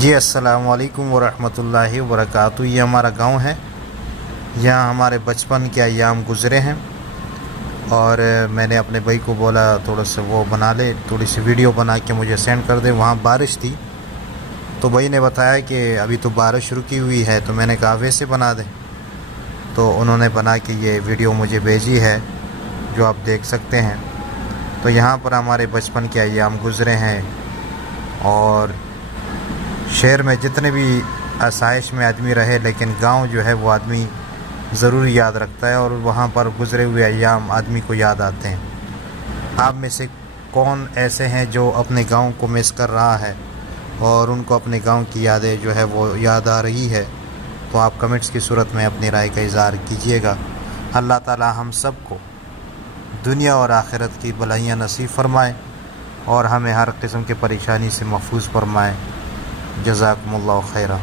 जी अस्सलाम वालेकुम वरहमतुल्लाहि वबरकातुहू। ये हमारा गांव है। यहाँ हमारे बचपन के अयाम गुज़रे हैं और मैंने अपने भाई को बोला थोड़ा सा वो बना ले, थोड़ी सी वीडियो बना के मुझे सेंड कर दे। वहाँ बारिश थी तो भाई ने बताया कि अभी तो बारिश रुकी हुई है, तो मैंने कहा वैसे बना दें। तो उन्होंने बना के ये वीडियो मुझे भेजी है जो आप देख सकते हैं। तो यहाँ पर हमारे बचपन के अयाम गुज़रे हैं और शहर में जितने भी आसाइश में आदमी रहे, लेकिन गांव जो है वो आदमी ज़रूर याद रखता है और वहाँ पर गुज़रे हुए अयाम आदमी को याद आते हैं। आप में से कौन ऐसे हैं जो अपने गांव को मिस कर रहा है और उनको अपने गांव की यादें जो है वो याद आ रही है? तो आप कमेंट्स की सूरत में अपनी राय का इज़हार कीजिएगा। अल्लाह ताला हम सब को दुनिया और आखिरत की भलाइयाँ नसीब फरमाए और हमें हर किस्म की परेशानी से महफूज फरमाए। जज़ाकुमुल्लाहु खैरा।